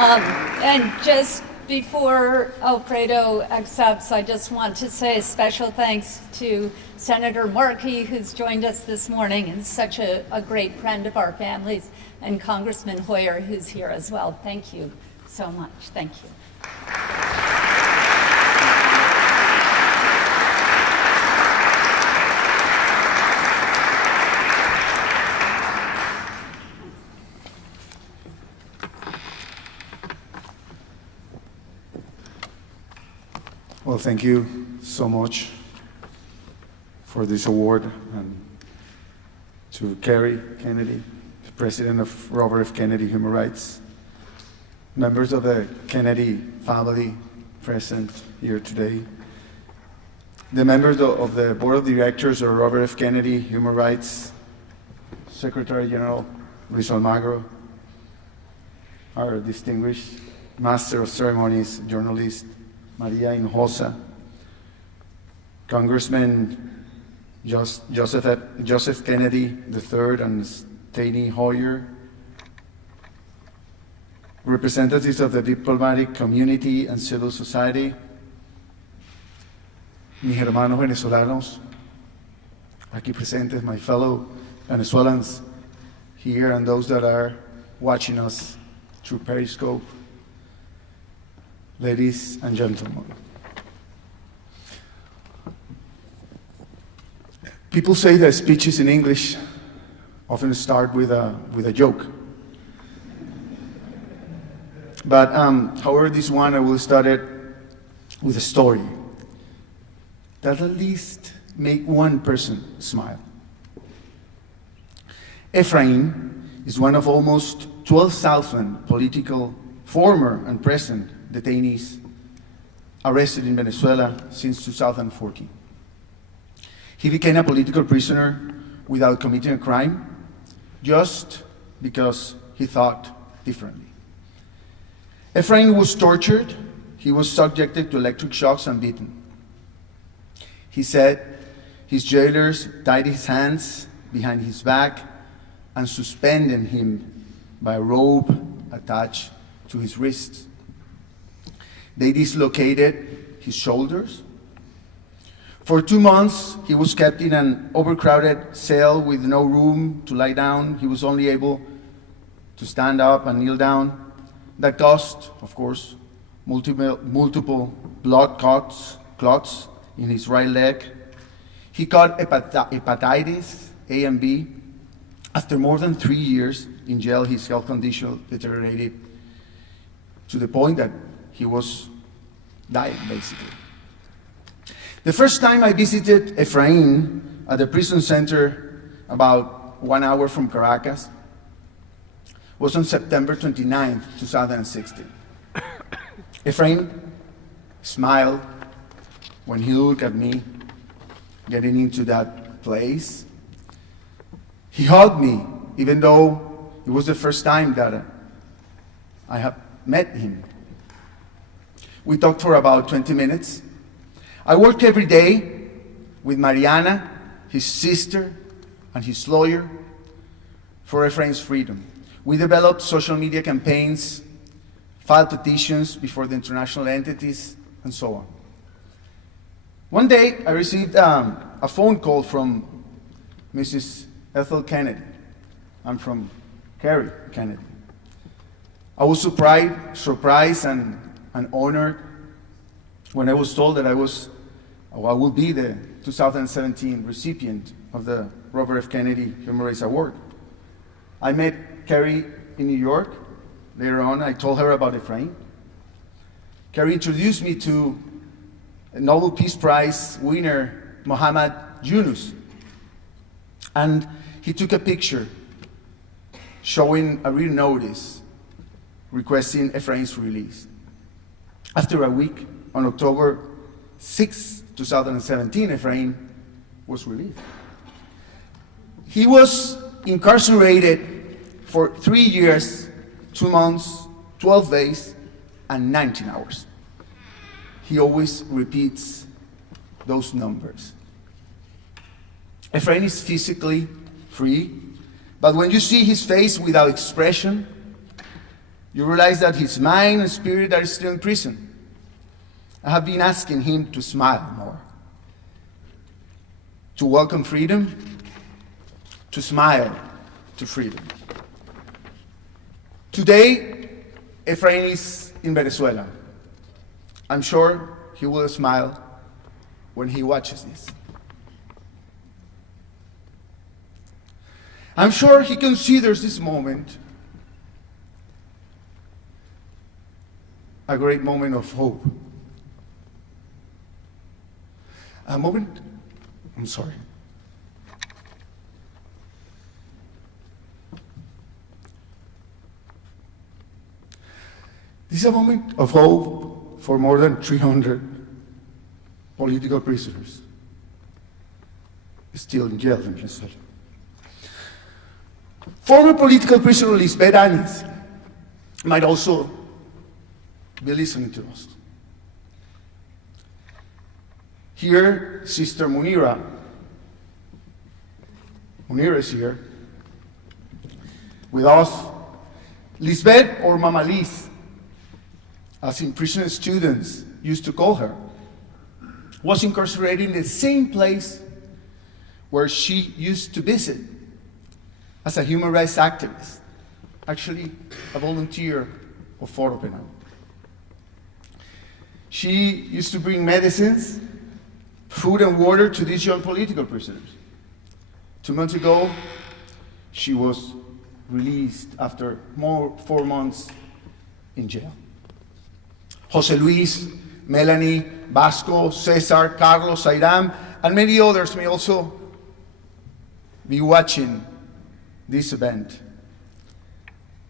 And just before Alfredo accepts, I just want to say a special thanks to Senator Markey, who's joined us this morning and such a great friend of our families, and Congressman Hoyer, who's here as well. Thank you so much. Thank you. Well, thank you so much for this award, and to Kerry Kennedy, the president of Robert F. Kennedy Human Rights, members of the Kennedy family present here today, the members of the board of directors of Robert F. Kennedy Human Rights, Secretary General Luis Almagro, our distinguished Master of Ceremonies, journalist Maria Hinojosa, Congressman Joseph Kennedy III and Steny Hoyer, representatives of the diplomatic community and civil society, mis hermanos venezolanos, aquí presentes, my fellow Venezuelans here and those that are watching us through Periscope, ladies and gentlemen. People say that speeches in English often start with a joke. But however, this one I will start it with a story that at least make one person smile. Efrain is one of almost 12,000 political former and present detainees arrested in Venezuela since 2014. He became a political prisoner without committing a crime, just because he thought differently. Efrain was tortured, he was subjected to electric shocks and beaten. He said his jailers tied his hands behind his back and suspended him by a rope attached to his wrists. They dislocated his shoulders. For 2 months, he was kept in an overcrowded cell with no room to lie down. He was only able to stand up and kneel down. That caused, of course, multiple blood clots in his right leg. He caught hepatitis A and B. After more than 3 years in jail, his health condition deteriorated to the point that he was dying, basically. The first time I visited Efrain at the prison center about 1 hour from Caracas was on September 29, 2016. Efrain smiled when he looked at me getting into that place. He hugged me, even though it was the first time that I had met him. We talked for about 20 minutes. I worked every day with Mariana, his sister, and his lawyer for Efrain's freedom. We developed social media campaigns, filed petitions before the international entities, and so on. One day, I received a phone call from Mrs. Ethel Kennedy. I'm from Kerry Kennedy. I was surprised and honored when I was told that I will be the 2017 recipient of the Robert F. Kennedy Human Rights Award. I met Kerry in New York. Later on, I told her about Efrain. Kerry introduced me to a Nobel Peace Prize winner, Muhammad Yunus. And he took a picture showing a real notice requesting Efrain's release. After a week, on October 6, 2017, Efrain was released. He was incarcerated for 3 years, 2 months, 12 days, and 19 hours. He always repeats those numbers. Efrain is physically free, but when you see his face without expression, you realize that his mind and spirit are still in prison. I have been asking him to smile more, to welcome freedom, to smile to freedom. Today, Efrain is in Venezuela. I'm sure he will smile when he watches this. I'm sure he considers this moment a great moment of hope. A moment, I'm sorry. This is a moment of hope for more than 300 political prisoners still in jail in Venezuela. Former political prisoner Lisbeth Áñez might also be listening to us. Here, Sister Munira is here with us. Lisbeth, or Mama Liz, as imprisoned students used to call her, was incarcerated in the same place where she used to visit as a human rights activist, actually a volunteer of Foro Penal. She used to bring medicines, food and water to these young political prisoners. 2 months ago, she was released after 4 months in jail. Jose Luis, Melanie, Vasco, Cesar, Carlos, Airam, and many others may also be watching this event.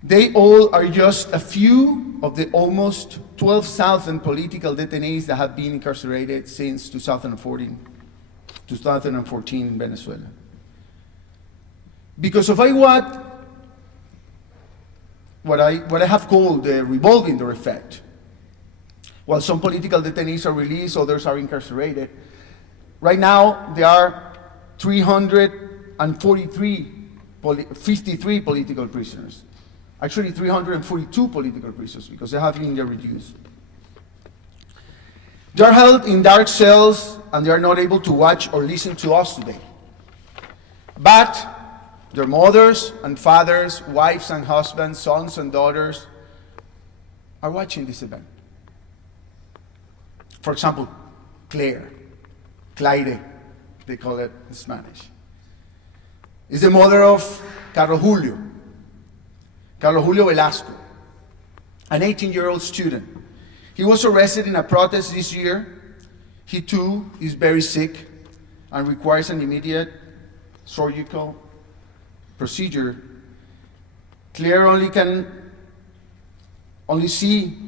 They all are just a few of the almost 12,000 political detainees that have been incarcerated since 2014 in Venezuela. Because of what I have called the revolving door effect. While some political detainees are released, others are incarcerated. Right now, there are 53 political prisoners. Actually, 342 political prisoners, because they have been reduced. They are held in dark cells, and they are not able to watch or listen to us today. But their mothers and fathers, wives and husbands, sons and daughters are watching this event. For example, Claire, they call it in Spanish, is the mother of Carlos Julio Velasco, an 18-year-old student. He was arrested in a protest this year. He too is very sick and requires an immediate surgical procedure. Claire can only see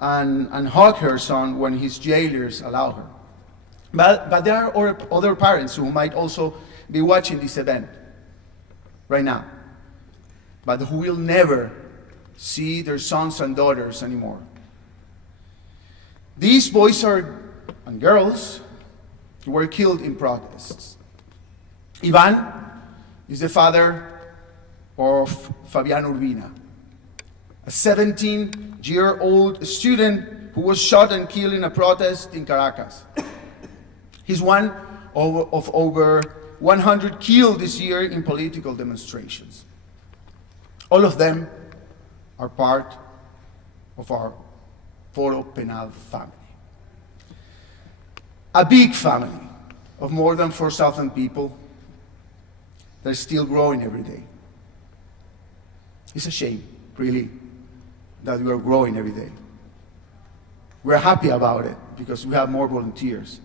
and hug her son when his jailers allow her. But there are other parents who might also be watching this event right now, but who will never see their sons and daughters anymore. These boys and girls were killed in protests. Ivan is the father of Fabián Urbina, a 17-year-old student who was shot and killed in a protest in Caracas. He's one of over 100 killed this year in political demonstrations. All of them are part of our Foro Penal family. A big family of more than 4,000 people that is still growing every day. It's a shame, really, that we are growing every day. We're happy about it because we have more volunteers,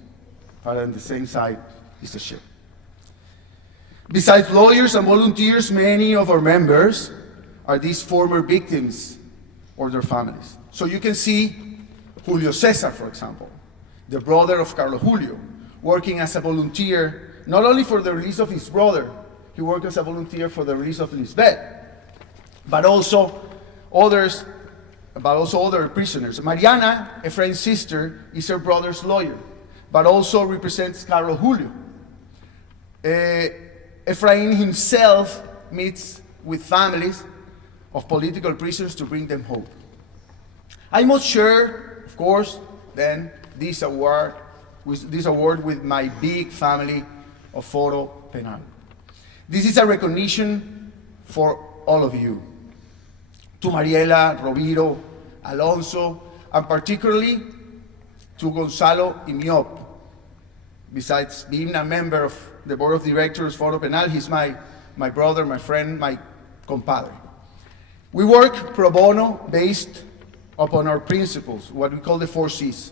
but on the same side, it's a shame. Besides lawyers and volunteers, many of our members are these former victims or their families. So you can see Julio Cesar, for example, the brother of Carlos Julio, working as a volunteer, not only for the release of his brother, he worked as a volunteer for the release of Lisbeth, but also other prisoners. Mariana, Efrain's sister, is her brother's lawyer, but also represents Carlos Julio. Efrain himself meets with families of political prisoners to bring them hope. I must share, of course, then this award with my big family of Foro Penal. This is a recognition for all of you. To Mariela, Romero, Alonso, and particularly to Gonzalo Imiop. Besides being a member of the board of directors Foro Penal, he's my brother, my friend, my compadre. We work pro bono based upon our principles, what we call the 4 C's,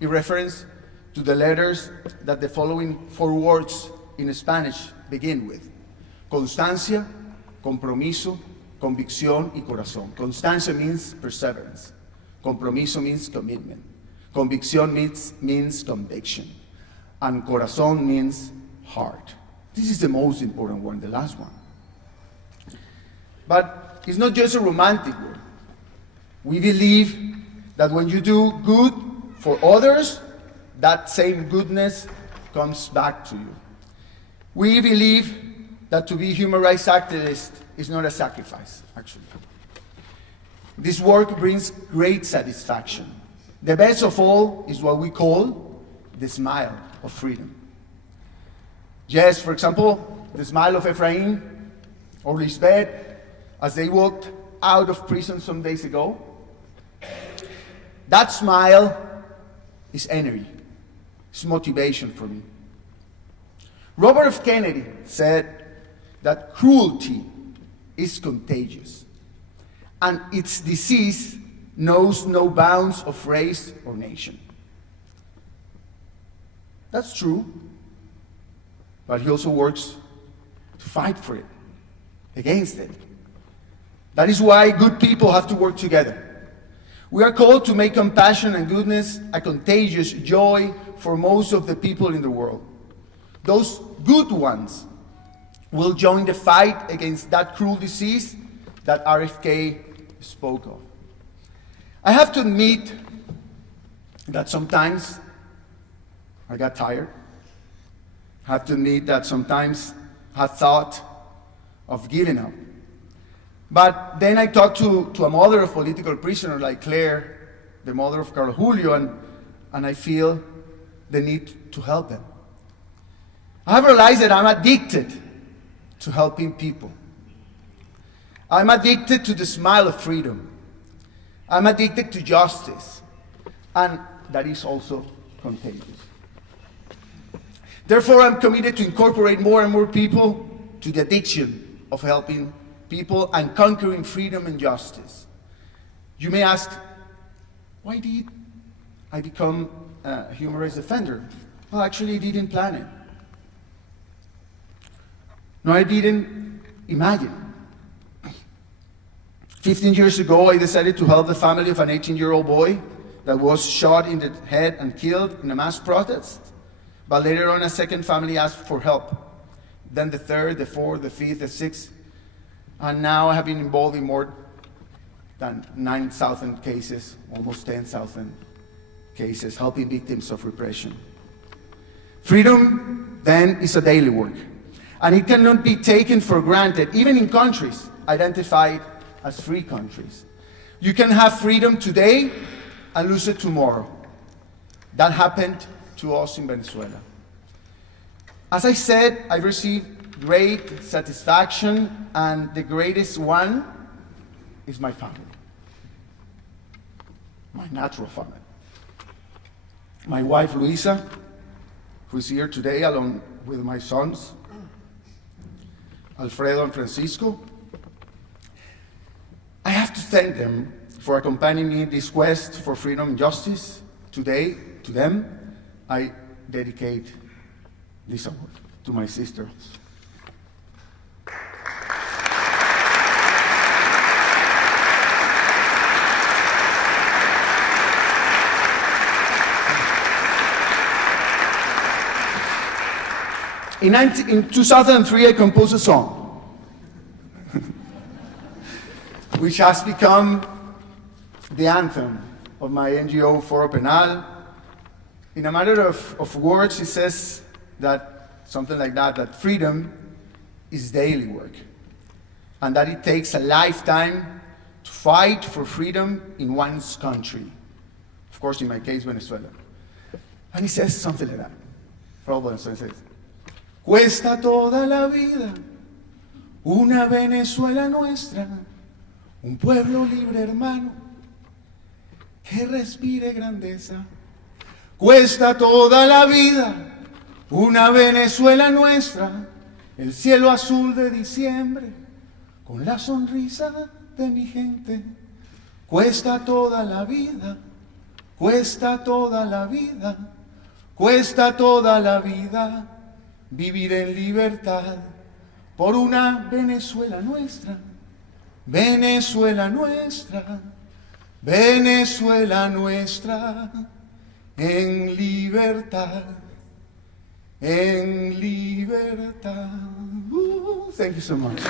in reference to the letters that the following 4 words in Spanish begin with: constancia, compromiso, convicción, y corazón. Constancia means perseverance. Compromiso means commitment. Convicción means conviction. And corazón means heart. This is the most important one, the last one. But it's not just a romantic word. We believe that when you do good for others, that same goodness comes back to you. We believe that to be a human rights activist is not a sacrifice, actually. This work brings great satisfaction. The best of all is what we call the smile of freedom. Yes, for example, the smile of Efrain or Lisbeth as they walked out of prison some days ago. That smile is energy, it's motivation for me. Robert F. Kennedy said that cruelty is contagious, and its disease knows no bounds of race or nation. That's true, but he also works to fight for it, against it. That is why good people have to work together. We are called to make compassion and goodness a contagious joy for most of the people in the world. Those good ones will join the fight against that cruel disease that RFK spoke of. I have to admit that sometimes I got tired. I have to admit that sometimes I thought of giving up. But then I talked to a mother of political prisoners like Claire, the mother of Carlos Julio, and I feel the need to help them. I have realized that I'm addicted to helping people. I'm addicted to the smile of freedom. I'm addicted to justice, and that is also contagious. Therefore, I'm committed to incorporate more and more people to the addiction of helping people and conquering freedom and justice. You may ask, why did I become a human rights defender? Well, actually, I didn't plan it. No, I didn't imagine. 15 years ago, I decided to help the family of an 18-year-old boy that was shot in the head and killed in a mass protest. But later on, a second family asked for help. Then the third, the fourth, the fifth, the sixth. And now I have been involved in more than 9,000 cases, almost 10,000 cases, helping victims of repression. Freedom, then, is a daily work. And it cannot be taken for granted, even in countries identified as free countries. You can have freedom today and lose it tomorrow. That happened to us in Venezuela. As I said, I received great satisfaction, and the greatest one is my family, my natural family. My wife, Luisa, who is here today along with my sons, Alfredo and Francisco. I have to thank them for accompanying me in this quest for freedom and justice. Today, to them, I dedicate this award to my sisters. In 2003, I composed a song, which has become the anthem of my NGO, Foro Penal. In a matter of words, it says that, something like that, that freedom is daily work. and that it takes a lifetime to fight for freedom in one's country. Of course, in my case, Venezuela. And he says something like that. For all Venezuelans, says, cuesta toda la vida una Venezuela nuestra, un pueblo libre hermano, que respire grandeza. Cuesta toda la vida una Venezuela nuestra, el cielo azul de diciembre, con la sonrisa de mi gente. Cuesta toda la vida, cuesta toda la vida, cuesta toda la vida vivir en libertad por una Venezuela nuestra, Venezuela nuestra, Venezuela nuestra, en libertad, en libertad. Thank you so much.